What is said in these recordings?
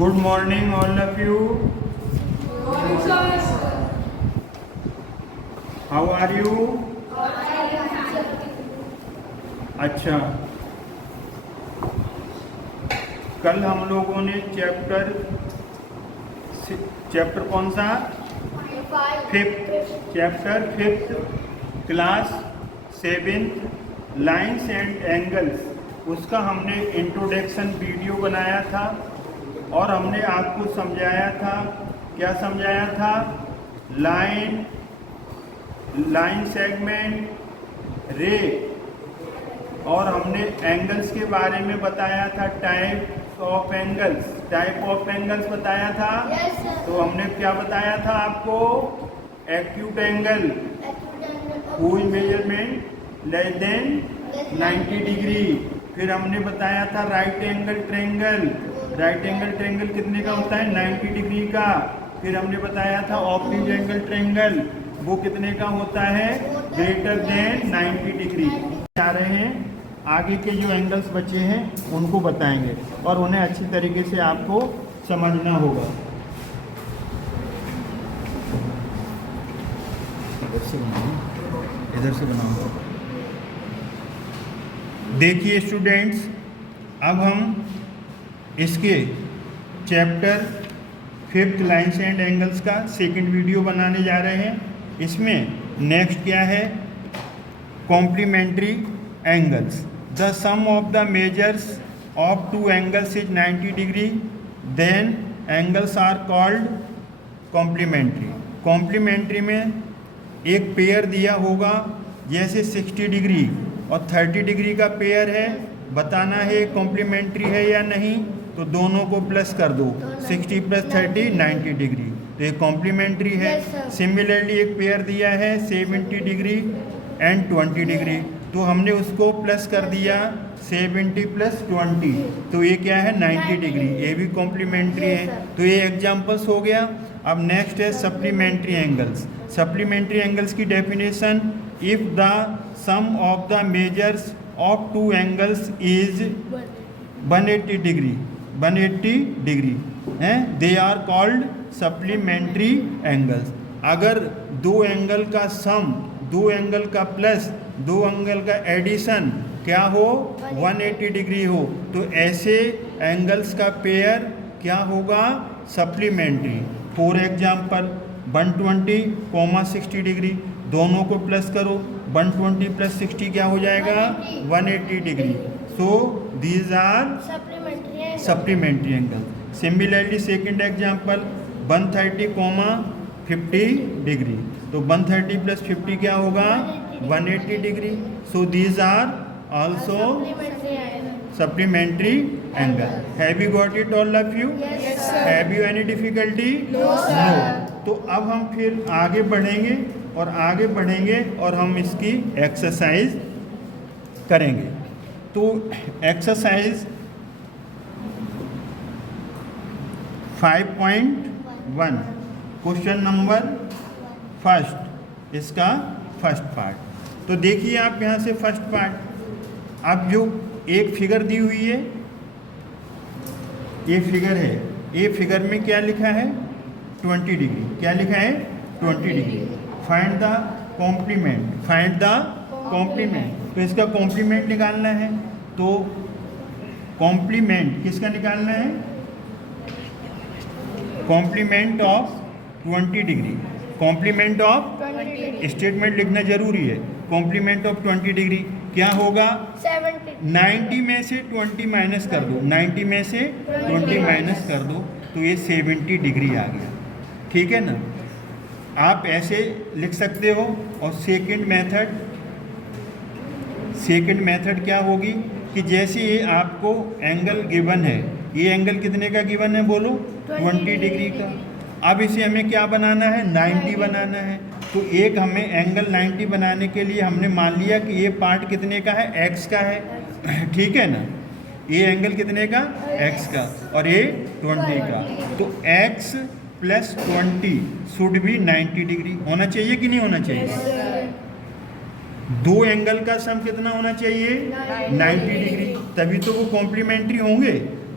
Good morning, all of you. How are you? अच्छा, कल हम लोगों ने चैप्टर कौन सा? Fifth class 7th lines and angles, उसका हमने इंट्रोडक्शन वीडियो बनाया था और हमने आपको समझाया था, क्या समझाया था? लाइन सेगमेंट, रे, और हमने एंगल्स के बारे में बताया था, टाइप ऑफ एंगल्स बताया था। तो हमने क्या बताया था आपको? Acute angle whose measurement less than 90 degree. फिर हमने बताया था राइट एंगल ट्रायंगल कितने का होता है? 90 डिग्री का। फिर हमने बताया था ऑब्लिक एंगल ट्रायंगल, वो कितने का होता है? Greater than 90 degree. आ रहे हैं आगे के जो एंगल्स बचे हैं उनको बताएंगे और उन्हें अच्छी तरीके से आपको समझना होगा। इधर से बनाऊंगा। देखिए स्टूडेंट्स, अब हम इसके chapter 5th lines and angles का सेकंड वीडियो बनाने जा रहे हैं। इसमें नेक्स्ट क्या है? Complementary angles. The sum of the measures of two angles is 90 degree, then angles are called complementary. Complementary में एक पेयर दिया होगा, जैसे 60 डिग्री और 30 डिग्री का पेयर है, बताना है कॉम्प्लीमेंट्री है या नहीं, तो दोनों को प्लस कर दो, 60 + 30 90 डिग्री, तो ये कॉम्प्लीमेंट्री है। सिमिलरली एक पेयर दिया है 70 डिग्री एंड 20 डिग्री, तो हमने उसको प्लस कर दिया 70 + 20, तो ये क्या है? 90 डिग्री, ये भी कॉम्प्लीमेंट्री है। तो ये एग्जांपल्स हो गया। अब नेक्स्ट है सप्लीमेंट्री एंगल्स। सप्लीमेंट्री एंगल्स की definition: if the sum of the measures of two angles is 180 degree हैं, they are called supplementary angles. अगर दो एंगल का सम, दो एंगल का प्लस, दो एंगल का एडिशन क्या हो? 180 डिग्री हो, तो ऐसे एंगल्स का पेयर क्या होगा? सप्लीमेंट्री। फॉर एग्जाम्पल 120, 60 डिग्री, दोनों को प्लस करो, 120 + 60 क्या हो जाएगा? 180 degree. So these are supplementary angle. Similarly second example 130, 50 degree, तो 130 + 50 क्या होगा? 180 degree. So these are also supplementary angle. Have you got it all of you? Have you any difficulty? No. तो अब हम फिर आगे बढ़ेंगे और हम इसकी एक्सरसाइज करेंगे। तो एक्सरसाइज 5.1 क्वेश्चन नंबर फर्स्ट, इसका फर्स्ट पार्ट। तो देखिए आप यहाँ से फर्स्ट पार्ट, अब जो एक फिगर दी हुई है, ये फिगर है, ये फिगर में क्या लिखा है? 20 डिग्री। क्या लिखा है? 20 डिग्री। Find the complement. तो इसका कॉम्प्लीमेंट निकालना है, तो कॉम्प्लीमेंट किसका निकालना है? Complement of 20 degree. Complement of statement लिखना जरूरी है। कॉम्प्लीमेंट ऑफ 20 डिग्री क्या होगा? 90 में से 20 माइनस कर दो, 90 में से 20 माइनस कर दो, तो ये 70 डिग्री आ गया। ठीक है ना? आप ऐसे लिख सकते हो। और सेकंड मेथड क्या होगी कि जैसे ये आपको एंगल गिवन है, ये एंगल कितने का गिवन है बोलो? 20 डिग्री का। अब इसे हमें क्या बनाना है? 90 बनाना है। तो एक हमें एंगल 90 बनाने के लिए हमने मान लिया कि ये पार्ट कितने का है? x का है। ठीक है ना? ये एंगल कितने का? x का, और ये 20 का। तो x + 20 शुड बी 90 डिग्री होना चाहिए कि नहीं होना चाहिए? दो एंगल का सम कितना होना चाहिए? 90 डिग्री, तभी तो वो कॉम्प्लीमेंट्री होंगे।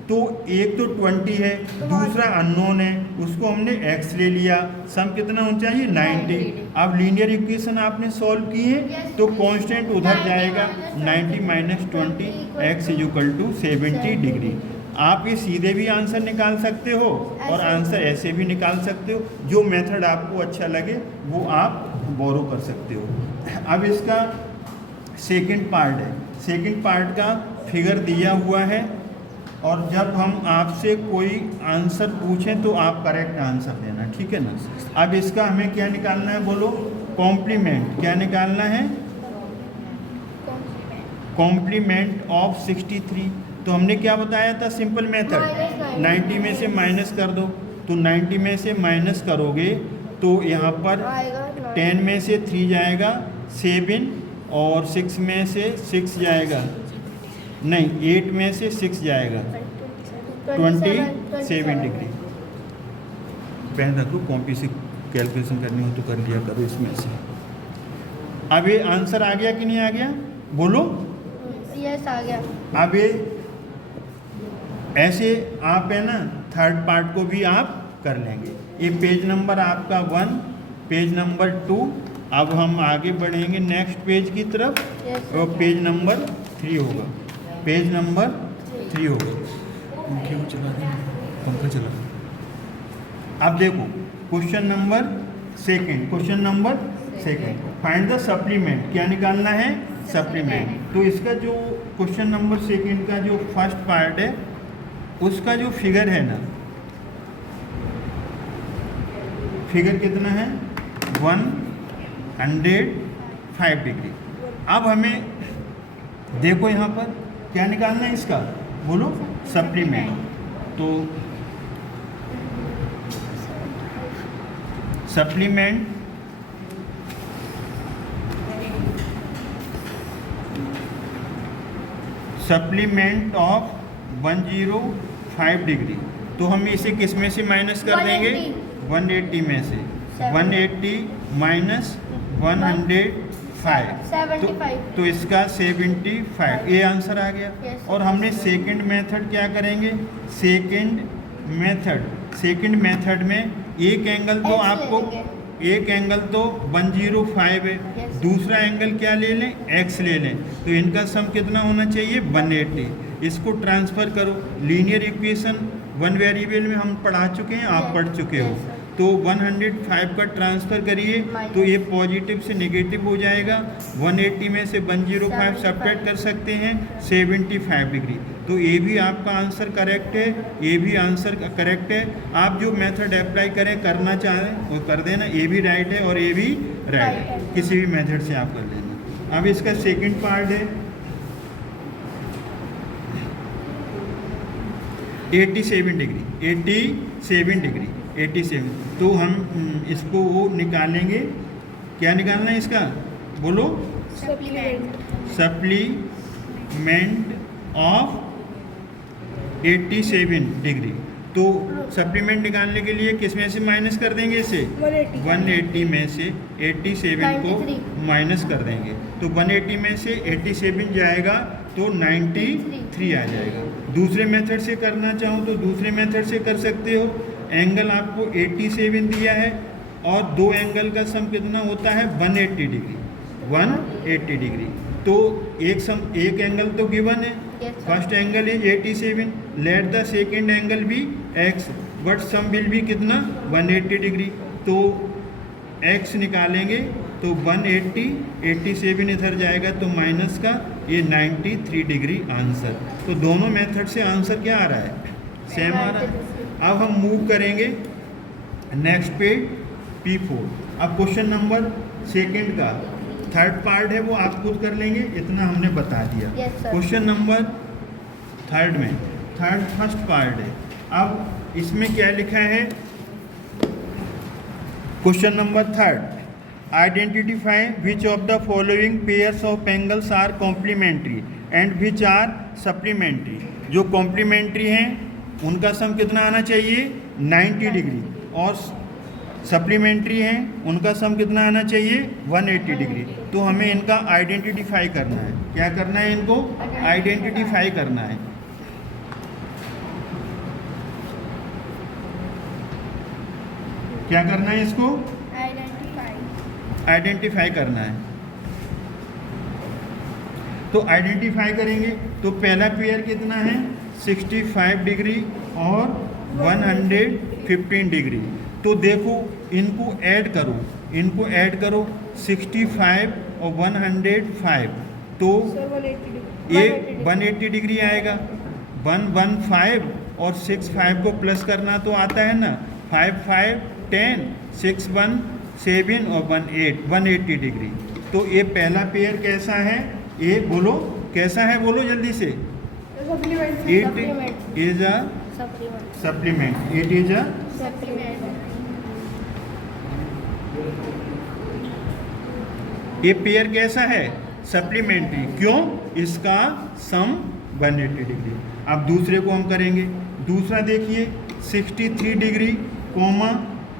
तो एक तो 20 है, दूसरा अननोन है, उसको हमने x ले लिया, सम कितना होना चाहिए 90। अब लीनियर इक्वेशन आपने सॉल्व की है तो कांस्टेंट उधर जाएगा, 90 minus 20 x is equal to 70 degree. आप ये सीधे भी आंसर निकाल सकते हो और आंसर ऐसे भी निकाल सकते हो, जो मेथड आपको अच्छा लगे वो आप बोरो कर सकते हो। अब इसका सेकंड पार्ट है, सेकंड पार्ट का फिगर दिया हुआ है और जब हम आपसे कोई आंसर पूछें तो आप करेक्ट आंसर देना, ठीक है ना। अब इसका हमें क्या निकालना है बोलो, कॉम्प्लीमेंट। क्या निकालना है, कॉम्प्लीमेंट ऑफ 63। तो हमने क्या बताया था, सिंपल मेथड, 90 में से माइनस कर दो। तो 90 में से माइनस करोगे तो यहाँ पर 10 में से 3 जाएगा 7 और 6 में से 6 जाएगा, नहीं 8 में से 6 जाएगा 27 डिग्री। पेन रख लो, कॉपी से कैलकुलेशन करनी हो तो कर लिया करो इसमें से। अब ये आंसर आ गया कि नहीं आ गया, बोलो। यस आ गया। अब ये ऐसे आप है ना थर्ड पार्ट को भी आप कर लेंगे। ये पेज नंबर आपका 1, पेज नंबर 2। अब हम आगे बढ़ेंगे नेक्स्ट पेज की तरफ, और पेज नंबर 3 होगा, पेज नंबर 3 होगा। पंखे को चला दें, पंखा चला। अब देखो question number second, question number second, find the supplement. क्या निकालना है, सप्लीमेंट। तो इसका जो क्वेश्चन नंबर सेकंड का जो फर्स्ट पार्ट है उसका जो फिगर है ना, फिगर कितना है 105 डिग्री। अब हमें देखो यहाँ पर क्या निकालना है इसका, बोलो सप्लीमेंट। तो सप्लीमेंट सप्लीमेंट ऑफ 105 डिग्री। तो हम इसे किस में से माइनस कर देंगे, 180 में से। 180 माइनस 105 तो इसका 75, ये आंसर आ गया। और हमने सेकंड मेथड क्या करेंगे, सेकंड मेथड में एक एंगल तो आपको, एक एंगल तो 105 है, दूसरा एंगल क्या ले लें, x ले लें। तो इनका सम कितना होना चाहिए 180। इसको ट्रांसफ़र करो, लीनियर इक्वेशन 1 वेरिएबल में हम पढ़ा चुके हैं, आप पढ़ चुके हो। तो 105 का ट्रांसफ़र करिए तो ये पॉजिटिव से नेगेटिव हो जाएगा। 180 में से 105 सब्ट्रैक्ट कर सकते हैं, 75 डिग्री। तो ये भी आपका आंसर करेक्ट है, ये भी आंसर करेक्ट है। आप जो मेथड अप्लाई करें, करना चाहें वो कर देना, ये भी राइट है और ये भी राइट है, किसी भी मेथड से आप कर लेना। अब इसका सेकंड पार्ट है 87 डिग्री, 87 डिग्री, 87। तो हम इसको वो निकालेंगे, क्या निकालना है इसका, बोलो सप्लीमेंट ऑफ 87 डिग्री। तो सप्लीमेंट निकालने के लिए किस में से माइनस कर देंगे इसे, 180 में से 87 को माइनस कर देंगे। तो 180 में से 87 जाएगा तो 93 आ जाएगा। दूसरे मेथड से करना चाहो तो दूसरे मेथड से कर सकते हो। एंगल आपको 87 दिया है और दो एंगल का सम कितना होता है 180 डिग्री, 180 डिग्री। तो एक एंगल तो गिवन है, first angle is 87, let the second angle भी x, बट सम विल भी कितना 180 डिग्री। तो x निकालेंगे तो 180, 87 इधर जाएगा तो माइनस का ये 93 डिग्री आंसर। तो दोनों मेथड से आंसर क्या आ रहा है, सेम आ रहा है। अब हम मूव करेंगे नेक्स्ट पेज P4। अब क्वेश्चन नंबर सेकंड का थर्ड पार्ट है वो आप खुद कर लेंगे, इतना हमने बता दिया। क्वेश्चन नंबर थर्ड में फर्स्ट पार्ट है। अब इसमें क्या लिखा है, question number third, identify which of the following pairs of angles are complementary and which are supplementary. जो कॉम्प्लीमेंट्री हैं उनका सम कितना आना चाहिए 90 डिग्री, और सप्लीमेंट्री हैं उनका सम कितना आना चाहिए 180 डिग्री। तो हमें इनका आइडेंटिफाई करना है। क्या करना है, इनको आइडेंटिफाई करना है। क्या करना है इसको? आइडेंटिफाई। आइडेंटिफाई करना है। तो आइडेंटिफाई करेंगे तो पहला पेयर कितना है? 65 डिग्री और 115 डिग्री। तो देखो इनको ऐड करो, 65 और 105, तो ये 180 डिग्री आएगा। 115 और 65 को प्लस करना तो आता है ना, 5 5 10, 6 1 7 और 1 8, 180 डिग्री। तो ये पहला पेयर कैसा है? ये बोलो कैसा है, बोलो जल्दी से। It is a supplement. It is अ ये पेयर कैसा है? सप्लीमेंट्री। क्यों? इसका सम 180 डिग्री। अब दूसरे को हम करेंगे। दूसरा देखिए 63 डिग्री कोमा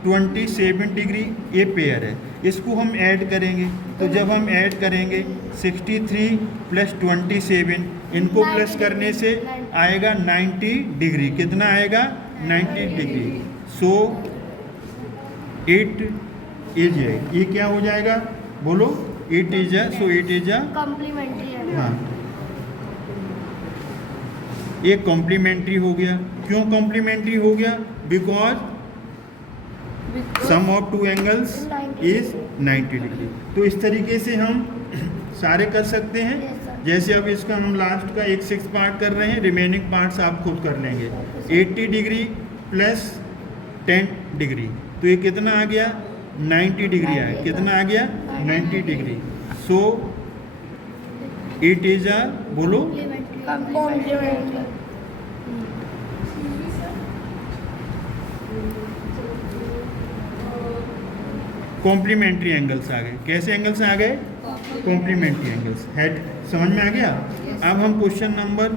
27 डिग्री, ये पेयर है। इसको हम ऐड करेंगे। तो जब हम ऐड करेंगे 63 प्लस 27, इनको प्लस करने से आएगा 90 डिग्री। कितना आएगा? 90 degree. So it is a, ये क्या हो जाएगा बोलो? It is a, so it is a complementary है। हाँ, ये कॉम्प्लीमेंट्री हो गया। क्यों कॉम्प्लीमेंट्री हो गया? Because sum of two angles is 90 degree. तो इस तरीके से हम सारे कर सकते हैं। जैसे अब इसका हम लास्ट का एक 6 पार्ट कर रहे हैं, रिमेनिंग पार्ट्स आप खुद कर लेंगे। 80 डिग्री प्लस 10 डिग्री, तो ये कितना आ गया? 90 डिग्री आया। कितना आ गया? 90 डिग्री। सो इट इज अ, बोलो कॉम्प्लीमेंट्री। कॉम्प्लीमेंट्री एंगल्स आ गए। कैसे एंगल्स आ गए? Complementary angles. हेड समझ में आ गया? अब हम क्वेश्चन नंबर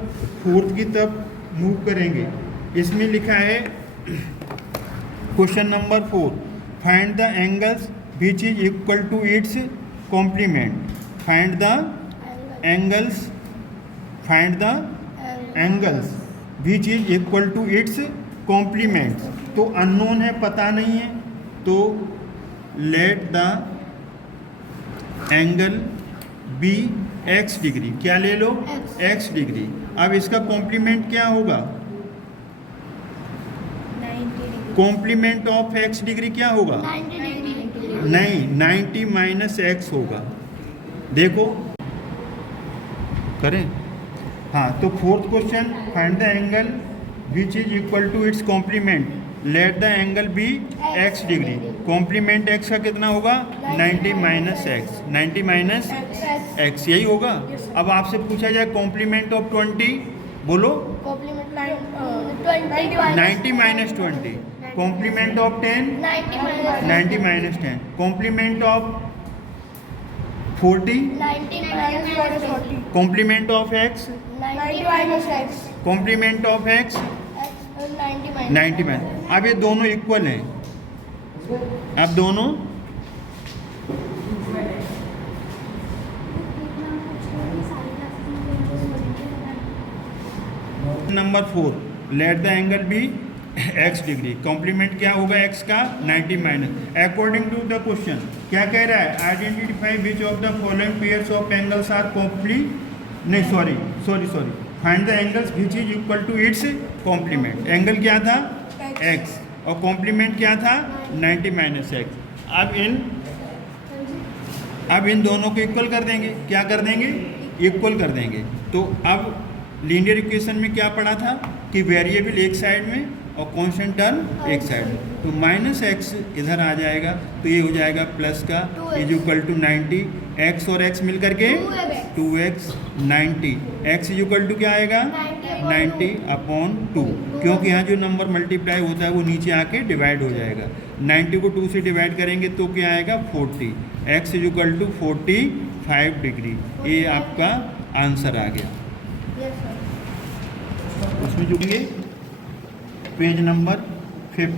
4 की तरफ मूव करेंगे। इसमें लिखा है question number 4, find the angles which is equal to its complement. Find the angles, find the angles which is equal to its complement. तो अननोन है, पता नहीं है, तो let the angle be x degree. क्या ले लो? x degree. अब इसका कॉम्प्लीमेंट क्या होगा? 90 degree. Complement of x degree क्या होगा? 90 डिग्री। नहीं, 90 माइनस x होगा। देखो करें। हाँ, तो fourth question, find the angle which is equal to its complement. Let the angle be x degree. Complement x का कितना होगा? 90 माइनस x। 90 माइनस x, यही होगा। अब आपसे पूछा जाए कॉम्प्लीमेंट ऑफ 20, बोलो। Complement 90 minus 20। Complement of 10, 90 minus 10। Complement of 40, 90 minus 40। Complement of x, 90 minus x। Complement of x 90 minus. अब ये दोनों इक्वल हैं। अब दोनों number 4, let the angle be x degree. Complement क्या होगा x का? 90 minus. According to the question क्या कह रहा है? Identify which of the following pairs of angles are sorry find the angles which is equal to its complement. Angle क्या था? x, और कॉम्प्लीमेंट क्या था? 90 माइनस x। अब इन दोनों को इक्वल कर देंगे। क्या कर देंगे? इक्वल कर देंगे। तो अब लीनियर इक्वेशन में क्या पढ़ा था कि वेरिएबल एक साइड में और कांस्टेंट टर्म एक साइड में। तो माइनस x इधर आ जाएगा, तो ये हो जाएगा प्लस का इज इक्वल टू 90। x और x मिल करके 2x 90। x is equal to क्या आएगा? 90 अपॉन 2, क्योंकि यहाँ जो नंबर मल्टीप्लाई होता है वो नीचे आके डिवाइड हो जाएगा। 90 को 2 से डिवाइड करेंगे तो क्या आएगा? 40। x is equal to 45 degree. ये आपका आंसर आ गया। उसमें जुड़ेंगे पेज नंबर 5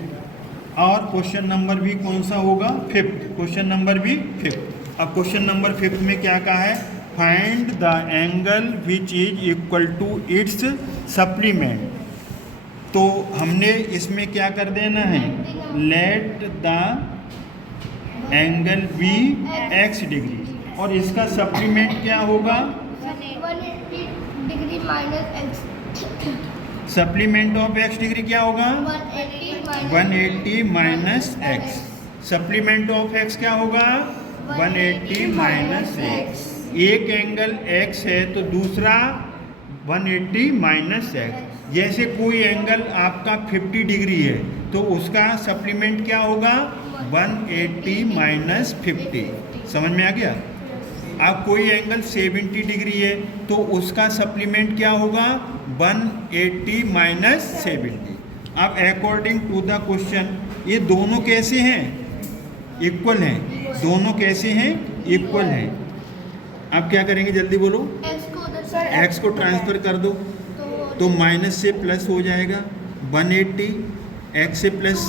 और क्वेश्चन नंबर भी कौन सा होगा? 5। क्वेश्चन नंबर भी 5। अब क्वेश्चन नंबर 5 में क्या कहा है? Find the angle which is equal to its supplement. तो हमने इसमें क्या कर देना है, let the angle be x degree, और इसका सप्लीमेंट क्या होगा, 180 degree minus x. Supplement of x degree क्या होगा, 180 minus x. Supplement of x क्या होगा, 180 माइनस एक्स। एक एंगल एक्स है तो दूसरा 180 माइनस एक्स। जैसे कोई एंगल आपका 50 डिग्री है तो उसका सप्लीमेंट क्या होगा, 180 माइनस 50। समझ में आ गया। अब कोई एंगल 70 डिग्री है तो उसका सप्लीमेंट क्या होगा, 180 माइनस 70। अब अकॉर्डिंग टू द क्वेश्चन ये दोनों कैसे हैं, इक्वल हैं। दोनों कैसे हैं, इक्वल हैं। अब क्या करेंगे, जल्दी बोलो। एक्स को ट्रांसफर कर दो तो माइनस से प्लस हो जाएगा, 180 एक्स से प्लस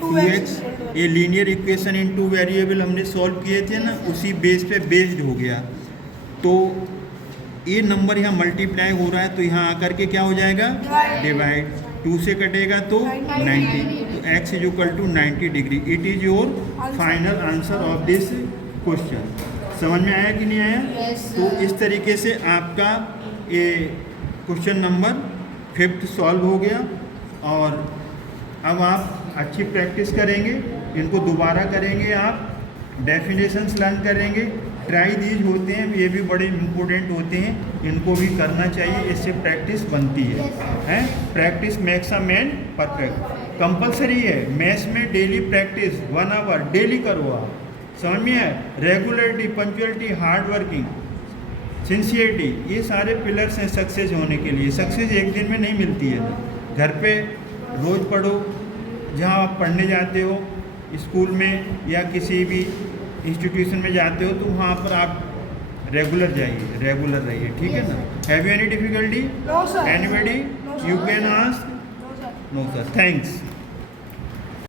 2x। ये linear equation in two variable हमने सॉल्व किए थे ना, उसी बेस पे बेस्ड हो गया। तो ये नंबर यहाँ मल्टीप्लाई हो रहा है तो यहाँ आकर के क्या हो जाएगा, डिवाइड। 2 से कटेगा तो 90, तो x is equal to 90 degree. It is your final answer of this question. समझ में आया कि नहीं आया? तो इस तरीके से आपका ये क्वेश्चन नंबर 5 सॉल्व हो गया। और अब आप अच्छी प्रैक्टिस करेंगे, इनको दोबारा करेंगे, आप डेफिनेशंस लर्न करेंगे। ट्राई दीज होते हैं, ये भी बड़े इम्पोर्टेंट होते हैं, इनको भी करना चाहिए, इससे प्रैक्टिस बनती है। Practice makes a man perfect. Compulsory है मैथ्स में डेली प्रैक्टिस, 1 आवर डेली करो आप। समझ में है? Regularity, punctuality, hard working, sincerity, ये सारे पिलर्स हैं सक्सेस होने के लिए। सक्सेस एक दिन में नहीं मिलती है ना। घर पे रोज़ पढ़ो, जहाँ आप पढ़ने जाते हो, स्कूल में या किसी भी इंस्टीट्यूशन में जाते हो तो वहाँ पर आप रेगुलर जाइए, रेगुलर रहिए, ठीक है ना। Have you any difficulty? No, sir. Anybody? No, sir. You can ask. No, sir. No sir, thanks.